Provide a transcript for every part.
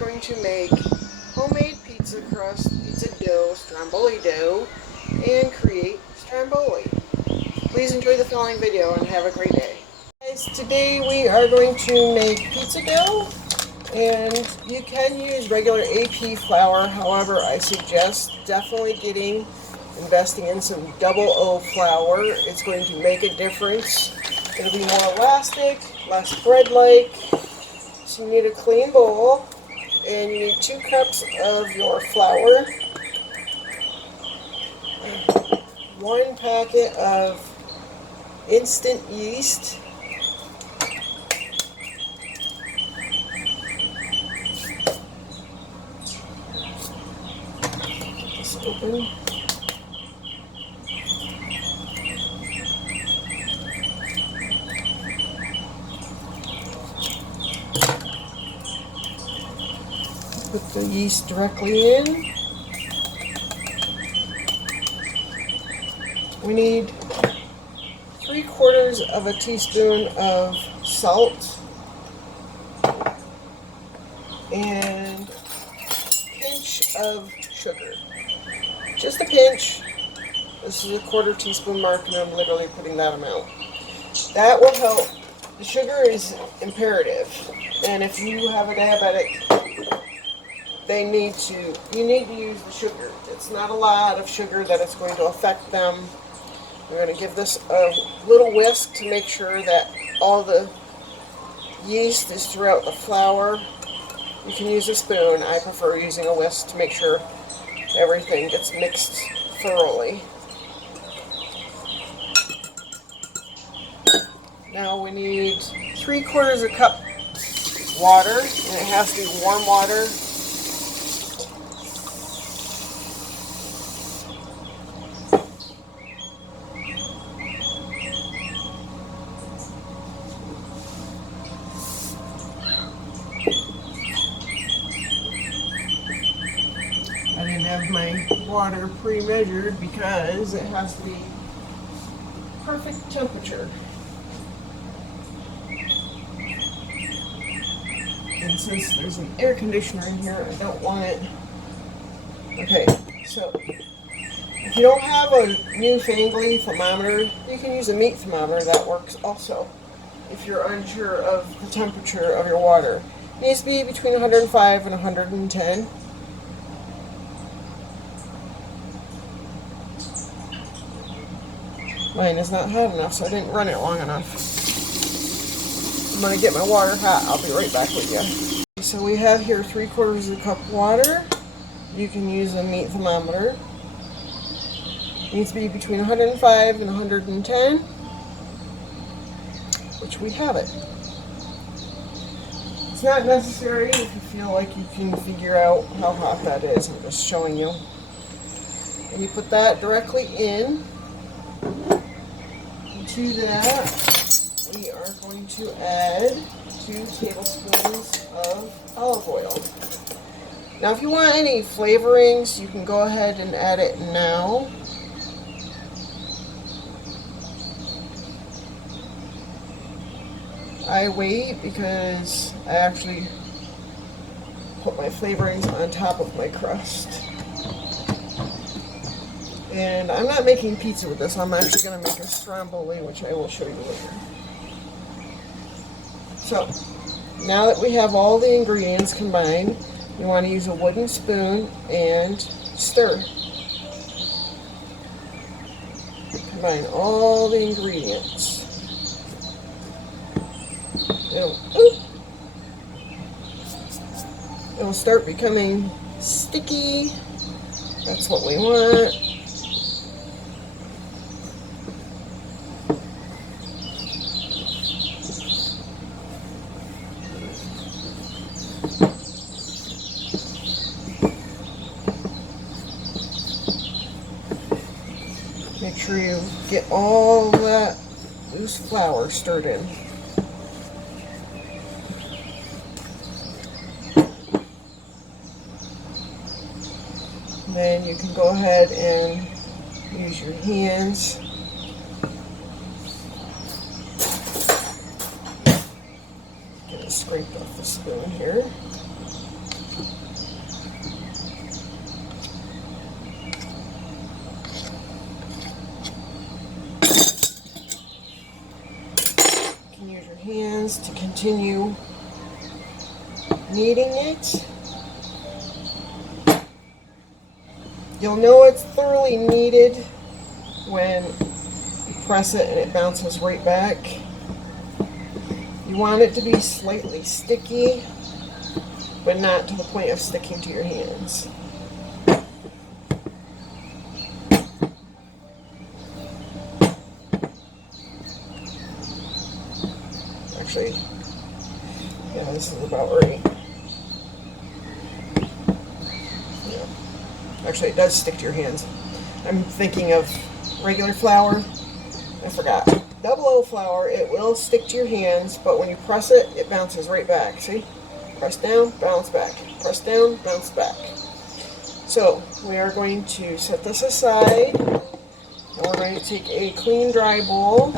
going to make homemade pizza crust, pizza dough, stromboli dough, and create stromboli. Please enjoy the following video and have a great day. Guys, today we are going to make pizza dough, and you can use regular AP flour. However, I suggest definitely investing in some double O flour. It's going to make a difference. It'll be more elastic, less bread-like. So you need a clean bowl, and you need 2 cups of your flour, 1 packet of instant yeast, get this open. Put the yeast directly in. We need 3/4 of a teaspoon of salt and a pinch of sugar. Just a pinch. This is a 1/4 teaspoon mark, and I'm literally putting that amount. That will help. The sugar is imperative, and if you have a diabetic, you need to use the sugar. It's not a lot of sugar that it's going to affect them. We're going to give this a little whisk to make sure that all the yeast is throughout the flour. You can use a spoon. I prefer using a whisk to make sure everything gets mixed thoroughly. Now we need 3/4 cup water, and it has to be warm water. I didn't have my water pre-measured because it has to be perfect temperature. And since there's an air conditioner in here, I don't want it. Okay, so if you don't have a newfangled thermometer, you can use a meat thermometer. That works also if you're unsure of the temperature of your water. It needs to be between 105 and 110. Mine is not hot enough, so I didn't run it long enough. I'm going to get my water hot. I'll be right back with you. So we have here 3/4 cup water. You can use a meat thermometer. It needs to be between 105 and 110, which we have it. It's not necessary if you feel like you can figure out how hot that is. I'm just showing you. And you put that directly in. To that, we are going to add 2 tablespoons of olive oil. Now, if you want any flavorings, you can go ahead and add it now. I wait because I actually put my flavorings on top of my crust. And I'm not making pizza with this. I'm actually going to make a stromboli, which I will show you later. So, now that we have all the ingredients combined, you want to use a wooden spoon and stir. Combine all the ingredients. It'll start becoming sticky. That's what we want. Make sure you get all that loose flour stirred in. Then you can go ahead and use your hands. Get it scraped off the spoon here. You can use your hands to continue kneading it. You'll know it's thoroughly kneaded when you press it and it bounces right back. You want it to be slightly sticky, but not to the point of sticking to your hands. Actually, yeah, this is about right. Yeah. Actually, it does stick to your hands. I'm thinking of regular flour. I forgot. Double O flour, it will stick to your hands, but when you press it, it bounces right back. See? Press down, bounce back. Press down, bounce back. So, we are going to set this aside, and we're going to take a clean, dry bowl,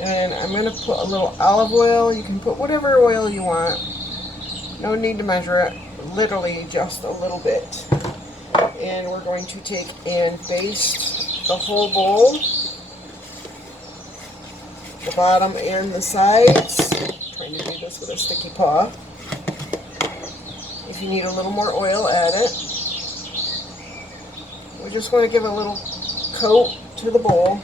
and I'm going to put a little olive oil. You can put whatever oil you want. No need to measure it. Literally just a little bit. And we're going to take and baste the whole bowl, the bottom and the sides. I'm trying to do this with a sticky paw. If you need a little more oil, add it. We just want to give a little coat to the bowl.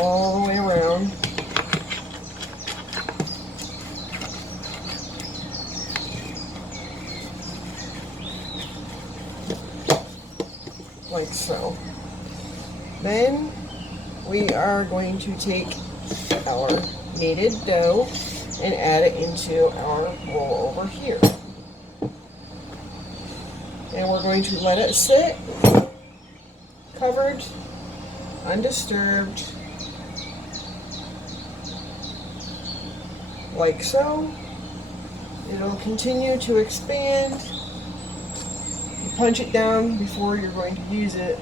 All the way around. Like so. Then we are going to take our kneaded dough and add it into our bowl over here. And we're going to let it sit covered, undisturbed, like so. It'll continue to expand. You punch it down before you're going to use it.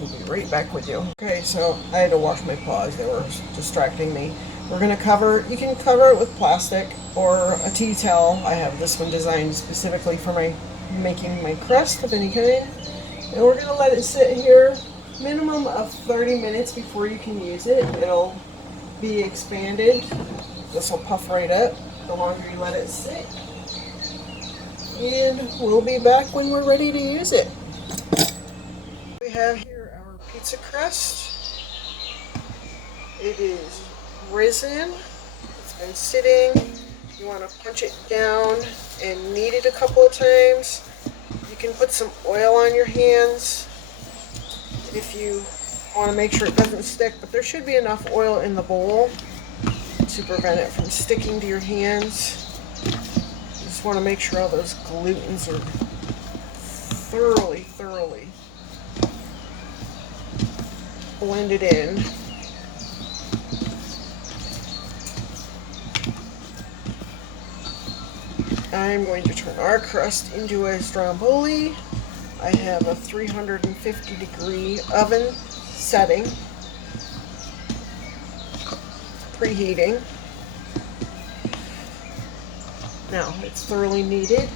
We'll be right back with you. Okay, so I had to wash my paws. They were distracting me. We're going to cover, you can cover it with plastic or a tea towel. I have this one designed specifically for making my crust of any kind. And we're going to let it sit here minimum of 30 minutes before you can use it. It'll be expanded. This will puff right up the longer you let it sit. And we'll be back when we're ready to use it. We have here our pizza crust. It is risen. It's been sitting. You want to punch it down and knead it a couple of times. You can put some oil on your hands if you want to make sure it doesn't stick, but there should be enough oil in the bowl to prevent it from sticking to your hands. You just want to make sure all those glutens are thoroughly blended in. I'm going to turn our crust into a stromboli. I have a 350 degree oven setting, preheating. Now it's thoroughly kneaded.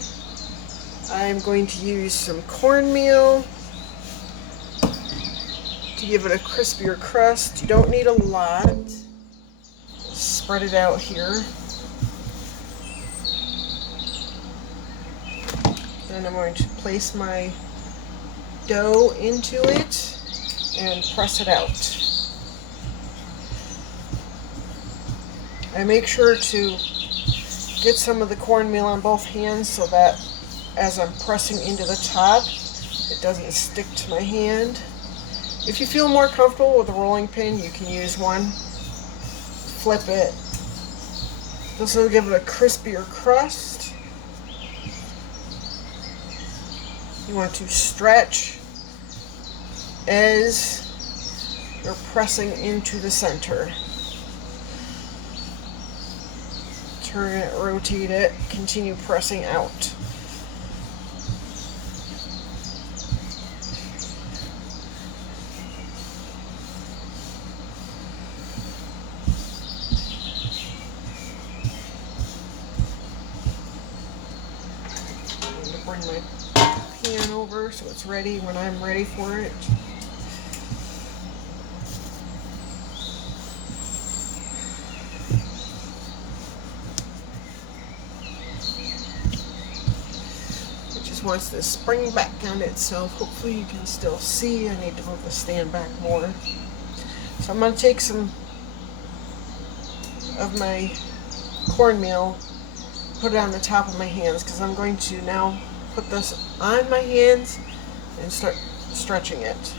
I'm going to use some cornmeal to give it a crispier crust. You don't need a lot. Spread it out here. Then I'm going to place my dough into it and press it out. I make sure to get some of the cornmeal on both hands so that as I'm pressing into the top, it doesn't stick to my hand. If you feel more comfortable with a rolling pin, you can use one. Flip it. This will give it a crispier crust. You want to stretch as you're pressing into the center. Turn it, rotate it, continue pressing out. bring my pan over so it's ready when I'm ready for it. It just wants to spring back on itself. Hopefully you can still see. I need to move the stand back more. So I'm going to take some of my cornmeal, put it on the top of my hands, because I'm going to now put this on my hands and start stretching it.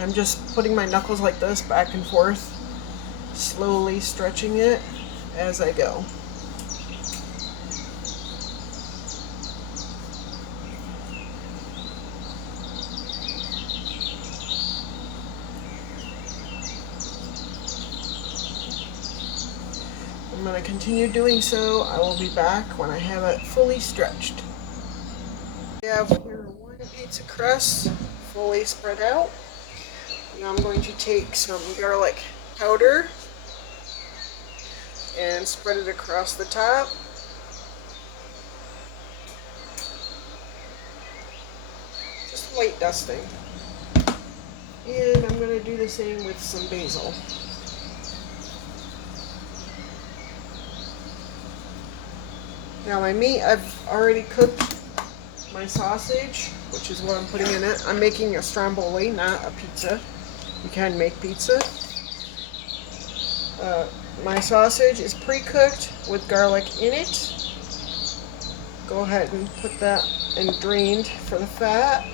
I'm just putting my knuckles like this back and forth, slowly stretching it as I go. I'm going to continue doing so. I will be back when I have it fully stretched. I have here one pizza crust fully spread out. Now I'm going to take some garlic powder and spread it across the top. Just light dusting. And I'm going to do the same with some basil. Now my meat, I've already cooked my sausage, which is what I'm putting in it. I'm making a stromboli, not a pizza. You can make pizza. My sausage is pre-cooked with garlic in it. Go ahead and put that and drained for the fat.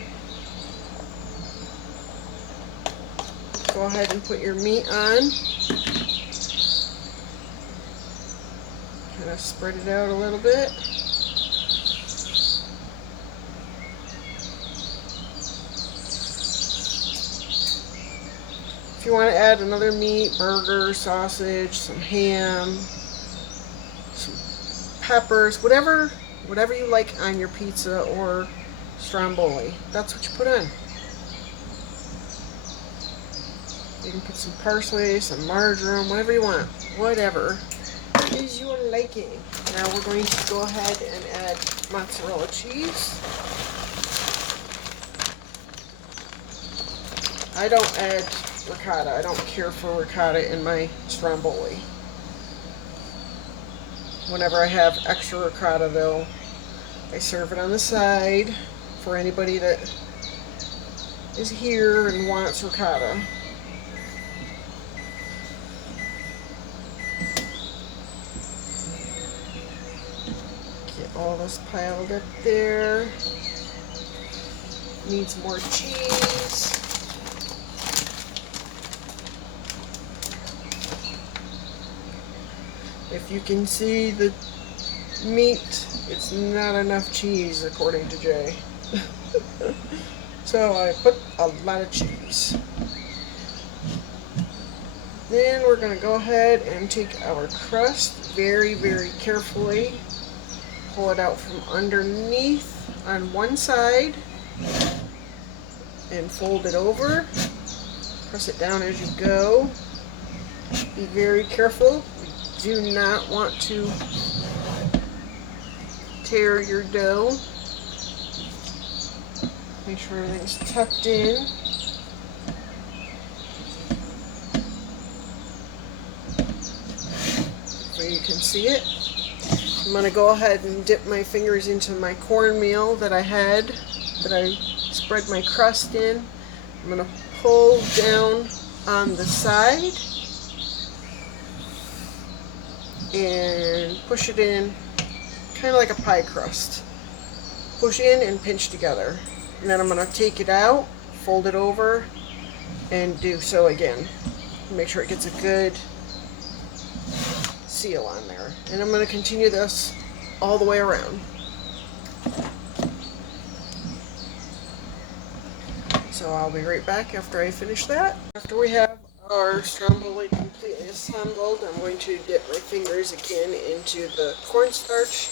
Go ahead and put your meat on. Kind of spread it out a little bit. If you want to add another meat, burger, sausage, some ham, some peppers, whatever you like on your pizza or stromboli, that's what you put on. You can put some parsley, some marjoram, whatever you want, whatever is your liking. Now we're going to go ahead and add mozzarella cheese. I don't add ricotta. I don't care for ricotta in my stromboli. Whenever I have extra ricotta though, I serve it on the side for anybody that is here and wants ricotta. Get all this piled up there. Needs more cheese. If you can see the meat, it's not enough cheese according to Jay. So I put a lot of cheese. Then we're going to go ahead and take our crust very, very carefully. Pull it out from underneath on one side and fold it over. Press it down as you go. Be very careful. Do not want to tear your dough. Make sure everything's tucked in. So you can see it. I'm going to go ahead and dip my fingers into my cornmeal that I spread my crust in. I'm going to pull down on the side and push it in, kind of like a pie crust. Push in and pinch together. And then I'm going to take it out, fold it over, and do so again. Make sure it gets a good seal on there. And I'm going to continue this all the way around. So I'll be right back after I finish that. After we have our stromboli completely assembled, I'm going to dip my fingers again into the cornstarch,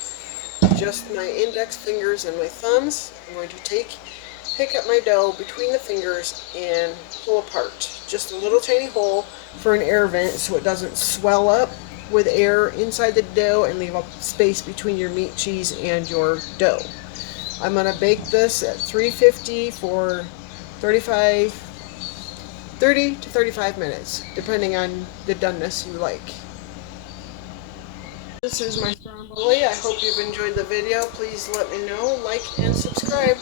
just my index fingers and my thumbs. I'm going to pick up my dough between the fingers and pull apart. Just a little tiny hole for an air vent so it doesn't swell up with air inside the dough and leave a space between your meat, cheese, and your dough. I'm going to bake this at 350 for 30 to 35 minutes, depending on the doneness you like. This is my stromboli. I hope you've enjoyed the video. Please let me know, like, and subscribe.